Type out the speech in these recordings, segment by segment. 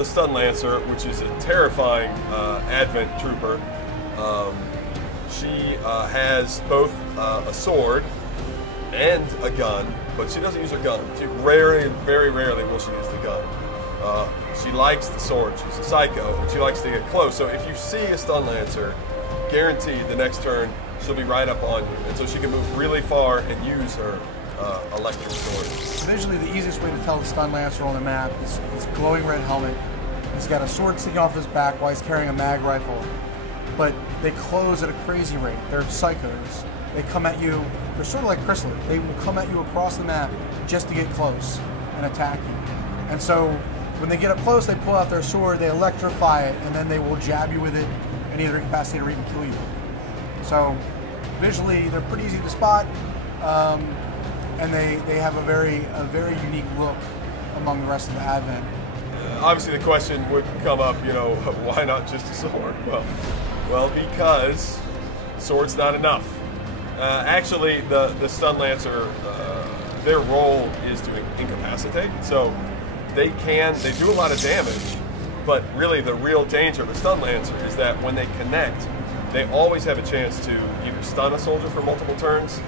the Stun Lancer, which is a terrifying Advent trooper. She has both a sword and a gun, but she doesn't use her gun. She very rarely will she use the gun. She likes the sword. She's a psycho, and she likes to get close. So if you see a Stun Lancer, guaranteed the next turn she'll be right up on you, and so she can move really far and use her electric sword. Visually, the easiest way to tell the Stun Lancer on the map is this glowing red helmet. He's got a sword sticking off his back while he's carrying a mag rifle. But they close at a crazy rate. They're psychos. They come at you. They're sort of like Chrysler. They will come at you across the map just to get close and attack you. And so when they get up close, they pull out their sword, they electrify it, and then they will jab you with it and either incapacitate or even kill you. So visually, they're pretty easy to spot, and they have a very unique look among the rest of the Advent. Obviously, the question would come up, you know, why not just a sword? Well, because sword's not enough. Actually, the Stun Lancer, their role is to incapacitate. So they do a lot of damage, but really the real danger of the Stun Lancer is that when they connect, they always have a chance to either stun a soldier for multiple turns,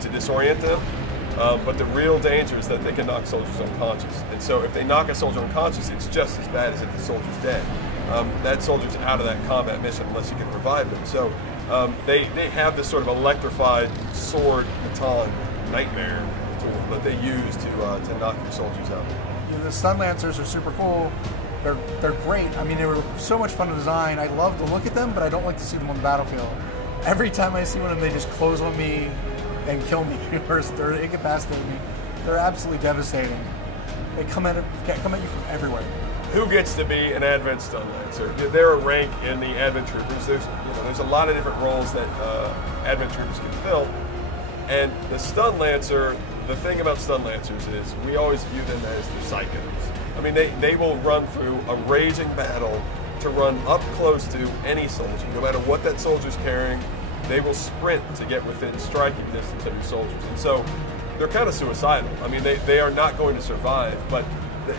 to disorient them, but the real danger is that they can knock soldiers unconscious. And so if they knock a soldier unconscious, it's just as bad as if the soldier's dead. That soldier's out of that combat mission unless you can revive them. So they have this sort of electrified sword baton nightmare tool that they use to knock your soldiers out. You know, the Stun Lancers are super cool. They're great. I mean, they were so much fun to design. I love to look at them, but I don't like to see them on the battlefield. Every time I see one of them, they just close on me and kill me, or they're incapacitating me. They're absolutely devastating. They come at you from everywhere. Who gets to be an Advent Stun Lancer? They're a rank in the Advent Troopers. There's a lot of different roles that Advent Troopers can fill, and the Stun Lancer. The thing about Stun Lancers is we always view them as the psychos. I mean, they will run through a raging battle to run up close to any soldier, no matter what that soldier's carrying. They will sprint to get within striking distance of your soldiers. And so they're kind of suicidal. I mean, they are not going to survive, but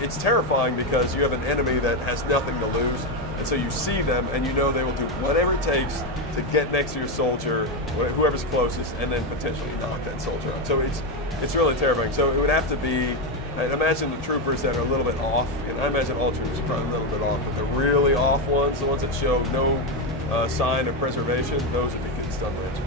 it's terrifying because you have an enemy that has nothing to lose. And so you see them and you know they will do whatever it takes to get next to your soldier, whoever's closest, and then potentially knock that soldier out. So it's really terrifying. So it would have to be, I'd imagine the troopers that are a little bit off, and I imagine all troopers are probably a little bit off, but the really off ones, the ones that show no sign of preservation, those would be good Stun Lancers.